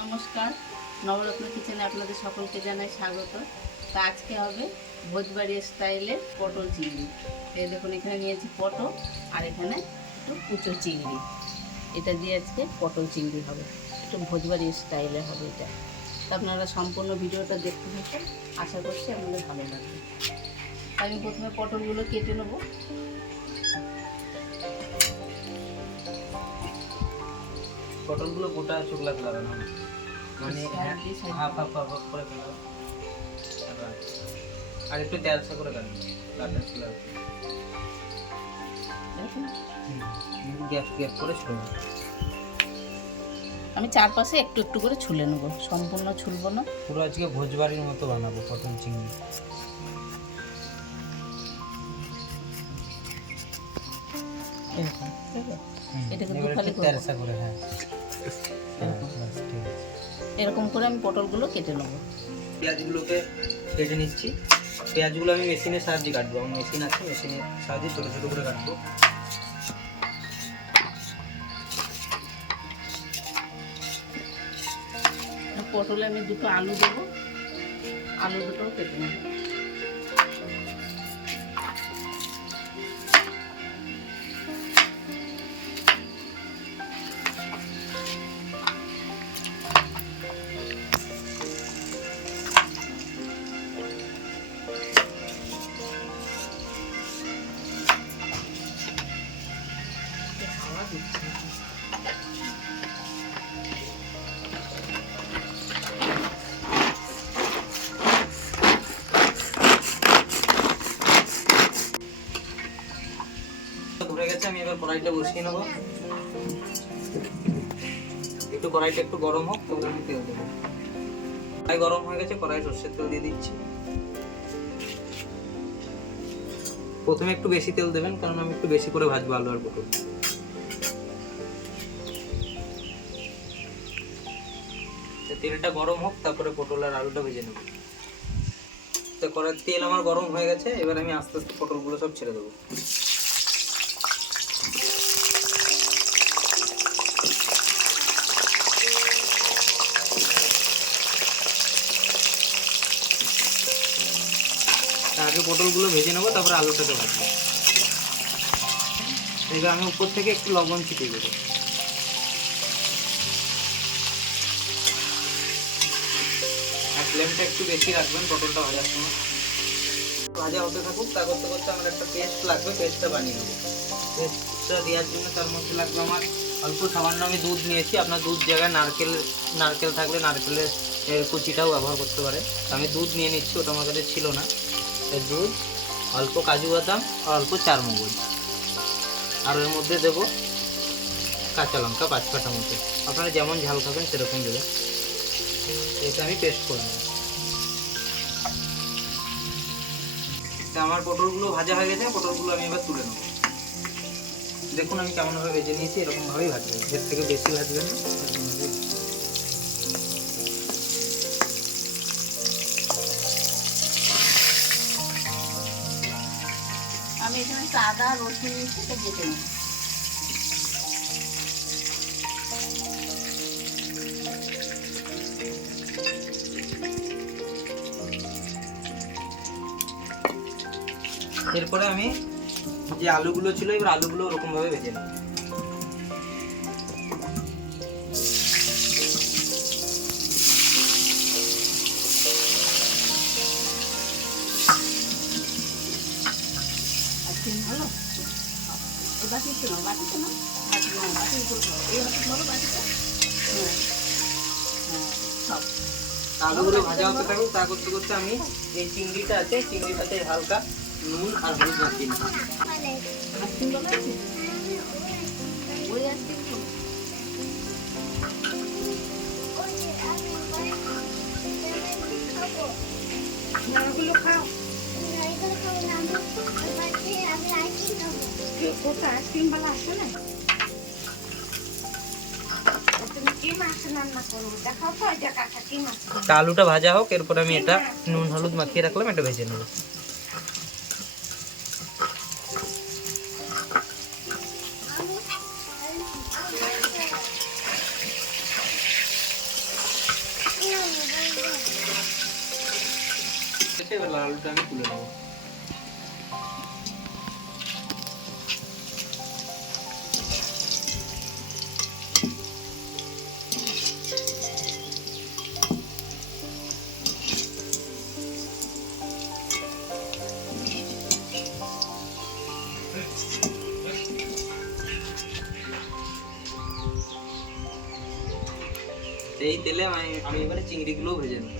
নমস্কার। নবরত্ন কিচেনে আপনাদের সকলকে জানাই স্বাগত। তা আজকে হবে ভোজবাড়ি স্টাইলে পটল চিংড়ি। এই দেখুন, এখানে নিয়েছি পটল আর এখানে একটু কুচো চিংড়ি। এটা দিয়ে আজকে পটল চিংড়ি হবে। একটু ভোজবাড়ি স্টাইলে হবে এটা। তা আপনারা সম্পূর্ণ ভিডিওটা দেখতে থাকুন। আশা করছি আপনাদের ভালো লাগবে। আমি প্রথমে পটলগুলো কেটে নেব। পটলগুলো গোটা শুকলা লাগানো হবে। মানে Side half half half half করে ফেলো আর একটু তেলসা করে কাটবে কাটা গ্যাপ করে আমি চারপাশে একটু একটু করে ছুলে নেব। সম্পূর্ণ ছুলবো না। পুরো আজকে ভোজবাড়ির মতো বানাবো পটল চিংড়ি। এরকম ঠিক আছে? এটাকে করব। করে হ্যাঁ। হ্যাঁ, এরকম। করে আমি পটলগুলো কেটে নেব। পেঁয়াজগুলোকে কেটে নিচ্ছি। পেঁয়াজগুলো আমি মেশিনের সাহায্যে কাটবো। আমার মেশিন আছে মেশিনের সাহায্যে ছোটো ছোটো করে কাটবো। পটলে আমি দুটো আলু দেবো। আলু দুটো কেটে নেব। কড়াইটা বসিয়ে নেব। একটু কড়াইটা একটু গরম হোক তবে আমি তেল দেবো। কড়াই গরম হয়ে গেছে কড়াই সর্ষের তেল দিয়ে দিচ্ছি। প্রথমে একটু বেশি তেল দেবেন, কারণ আমি একটু বেশি করে ভাজবো আলু আর পটল। তেলটা গরম হোক, তারপরে পটল আর আলুটা ভেজে নেব। তো কড়াই তেল আমার গরম হয়ে গেছে, এবার আমি আস্তে আস্তে পটলগুলো সব ছেড়ে দেবো। পটলগুলো ভেজে নেব, তারপরে আলুটাকে ভাজবো। এবার আমি উপর থেকে একটু লবণ ছিটিয়ে দেবো। আর ফ্লেমটা একটু বেশি রাখবেন, পটলটা ভাজার সময়। ভাজা হতে থাকুক, তা করতে করতে আমার একটা পেস্ট লাগবে পেস্টটা বানিয়ে নেব। পেস্টটা দেওয়ার জন্য তার মধ্যে লাগবে আমার অল্প সামান্য আমি দুধ নিয়েছি। আপনার দুধ জায়গায় নারকেল নারকেল থাকলে নারকেলের কুচিটাও ব্যবহার করতে পারে আমি দুধ নিয়ে নিচ্ছি, ওটা আমার কাছে ছিল না। এই দুধ, অল্প কাজু বাদাম আর অল্প চারমগজ আর এর মধ্যে দেবো কাঁচা লঙ্কা পাঁচ কাটা মতো। আপনারা যেমন ঝাল খাবেন সেরকম দেবেন। এটা আমি পেস্ট করে নেব। তা আমার পটলগুলো ভাজা হয়ে গেছে, পটলগুলো আমি এবার তুলে নেব। দেখুন আমি কেমনভাবে ভেজে নিয়েছি, এরকমভাবেই ভাজবেন। এর থেকে বেশি ভাজবেন না এখানে একটু আদা রসুন নিয়েছি কেটে নেব এরপরে আমি যে আলুগুলো ছিল, এবার আলুগুলো ওরকমভাবে ভেজে নেব। বাটিতে না বাটি না বাটির উপর ধরো। এই হাতে ধরো বাটিটা সব আলুগুলো ভাজা হতে থাকুক, তা করতে করতে আমি এই চিংড়িটা আছে, চিংড়িটাতে হালকা নুন আর হলুদ মাখিয়ে নেব আলুটা ভাজা হোক এরপর আমি এটা নুন হলুদ মাখিয়ে রাখলাম এটা ভেজে নেব। আলুটা আমি তুলে নেব। এই তেলে আমি আমি এবারে চিংড়িগুলোও ভেজে নেব।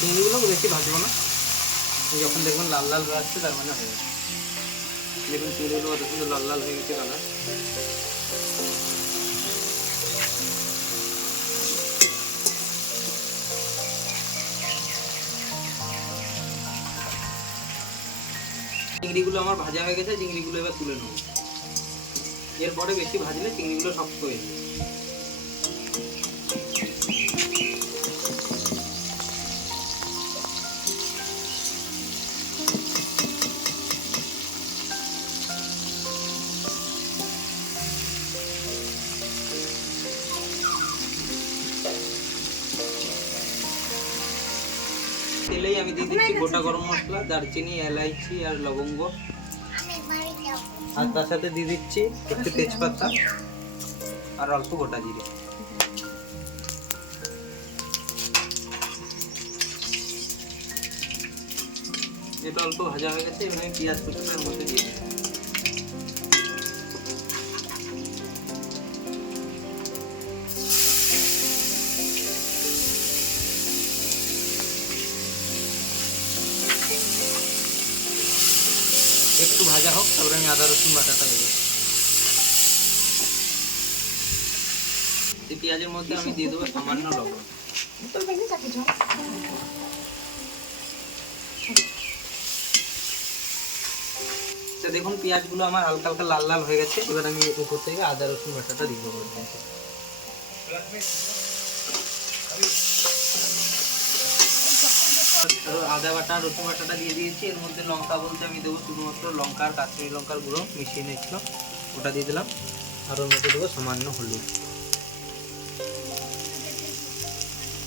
চিংড়িগুলো বেশি ভাজবো না। যখন দেখবেন লাল লাল আসছে, তার মানে হয়ে গেছে। দেখুন, চিংড়িগুলো কত সুন্দর লাল লাল হয়ে গেছে কালার চিংড়িগুলো আমার ভাজা হয়ে গেছে, চিংড়িগুলো এবার তুলে নেব। এরপরে বেশি ভাজলে চিংড়িগুলো শক্ত হয়ে যাবে। তেলেই আমি দিয়ে দিচ্ছি গোটা গরম মশলা দারচিনি এলাইচি আর লবঙ্গ। আর তার সাথে দিয়ে দিচ্ছি একটু তেজপাতা আর অল্প গোটা জিরে। এটা অল্প ভাজা হয়ে গেছে এবার আমি পেঁয়াজ কুচুনের মধ্যে দিয়ে দিচ্ছি। আদা, রসুন বাটাটা দেবো। পেঁয়াজের মধ্যে আমি দিয়ে দেবো সামান্য লবণ। তো দেখুন পেঁয়াজগুলো আমার হালকা হালকা লাল লাল হয়ে গেছে। এবার আমি উপর থেকে আদা, রসুন বাটাটা দিয়ে দেবো। আদা বাটা, রসুন বাটাটা দিয়ে দিয়েছি। এর মধ্যে লঙ্কা বলতে আমি দেবো শুধুমাত্র লঙ্কা আর কাশ্মীরি লঙ্কার গুঁড়ো মিশিয়ে নিয়েছিলাম ওটা দিয়ে দিলাম। আর ওর মধ্যে দেবো সামান্য হলুদ।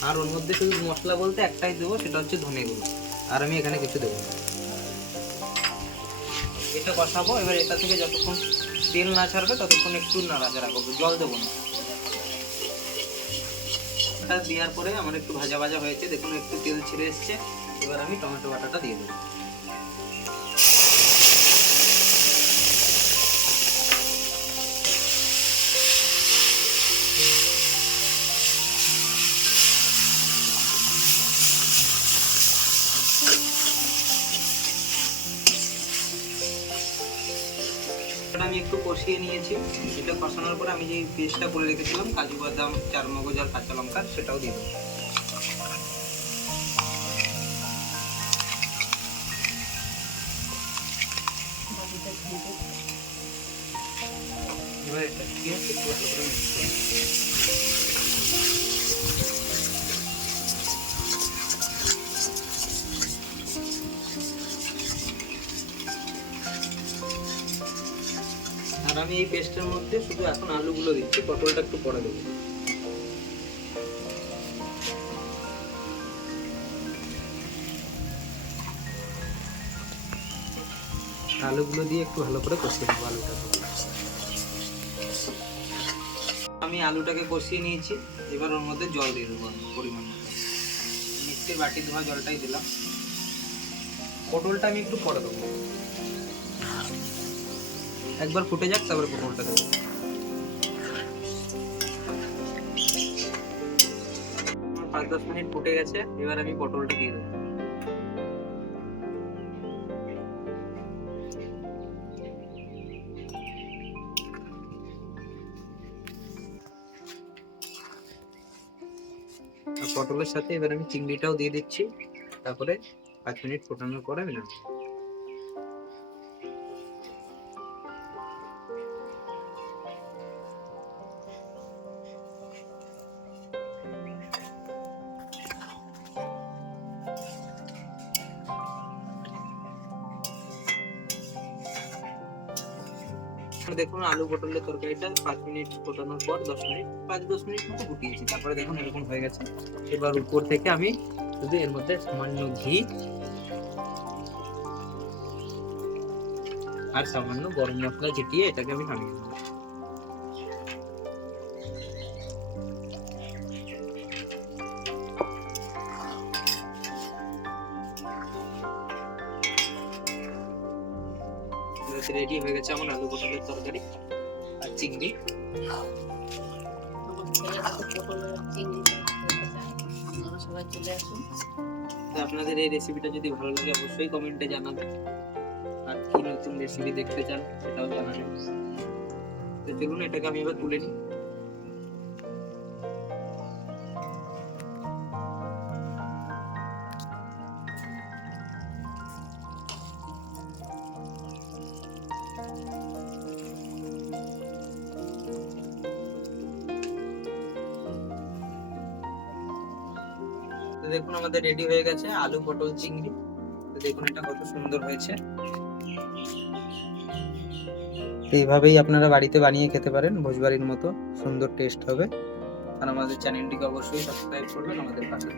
আর ওর মধ্যে শুধু মশলা বলতে একটাই দেবো, সেটা হচ্ছে ধনে গুঁড়ো। আর আমি এখানে কিছু দেবো না। এটা কষাবো, এবার এটা থেকে যতক্ষণ তেল না ছাড়বে, ততক্ষণ একটু নাড়াচাড়া করব। জল দেবো না। এটা দেওয়ার পরে আমার একটু ভাজা ভাজা হয়েছে। দেখুন, একটু তেল ছেড়ে এসছে। এবার আমি টমেটো বাটাটা দিয়ে দেবো। আমি একটু কষিয়ে নিয়েছি। এটা কষানোর পরে আমি যে পেস্টটা করে রেখেছিলাম, কাজু বাদাম চার মগজ আর কাঁচা লঙ্কা, সেটাও দিয়ে দেবো। আর আমি এই পেস্টের মধ্যে শুধু এখন আলুগুলো দিচ্ছি পটলটা একটু পরে দেবো। আলুগুলো দিয়ে একটু ভালো করে কষিয়ে দেবো আলুটা। আমি আলুটাকে কষিয়ে নিয়েছি, এবার ওর মধ্যে জল দিয়ে দেবো পরিমাণ মিক্সির বাটি ধোয়া জলটাই দিলাম। পটলটা আমি একটু পরে দেবো। একবার ফুটে যাক, তারপরে পটলটা দেবো। পাঁচ দশ মিনিট ফুটে গেছে, এবার আমি পটলটা দিয়ে দেবো। পটলের সাথে এবার আমি চিংড়িটাও দিয়ে দিচ্ছি। তারপরে পাঁচ মিনিট ফোটানোর পরে আমি নামাবো। দেখুন আলু পটলের তরকারিটা পাঁচ মিনিট ফোটানোর পর, দশ মিনিট, পাঁচ দশ মিনিট মতো ফুটিয়েছি তারপরে দেখুন এরকম হয়ে গেছে এবার উপর থেকে আমি শুধু এর মধ্যে সামান্য ঘি আর সামান্য গরম মশলা ছিটিয়ে এটাকে আমি নামিয়ে নেব রেডি হয়ে গেছে আমার আলু পটলের তরকারি আর চিংড়ি। আপনাদের এই রেসিপিটা যদি ভালো লাগে, অবশ্যই কমেন্টে জানাবেন। আর কি নতুন রেসিপি দেখতে চান, সেটাও জানাবেন। তো চলুন, এটাকে আমি এবার তুলে নিই। দেখুন আমাদের রেডি হয়ে গেছে আলু পটল চিংড়ি। দেখুন এটা কত সুন্দর হয়েছে। এইভাবেই আপনারা বাড়িতে বানিয়ে খেতে পারেন, ভোজবাড়ির মতো সুন্দর টেস্ট হবে। আর আমাদের চ্যানেলটিকে অবশ্যই সাবস্ক্রাইব করবেন, আমাদের পাশে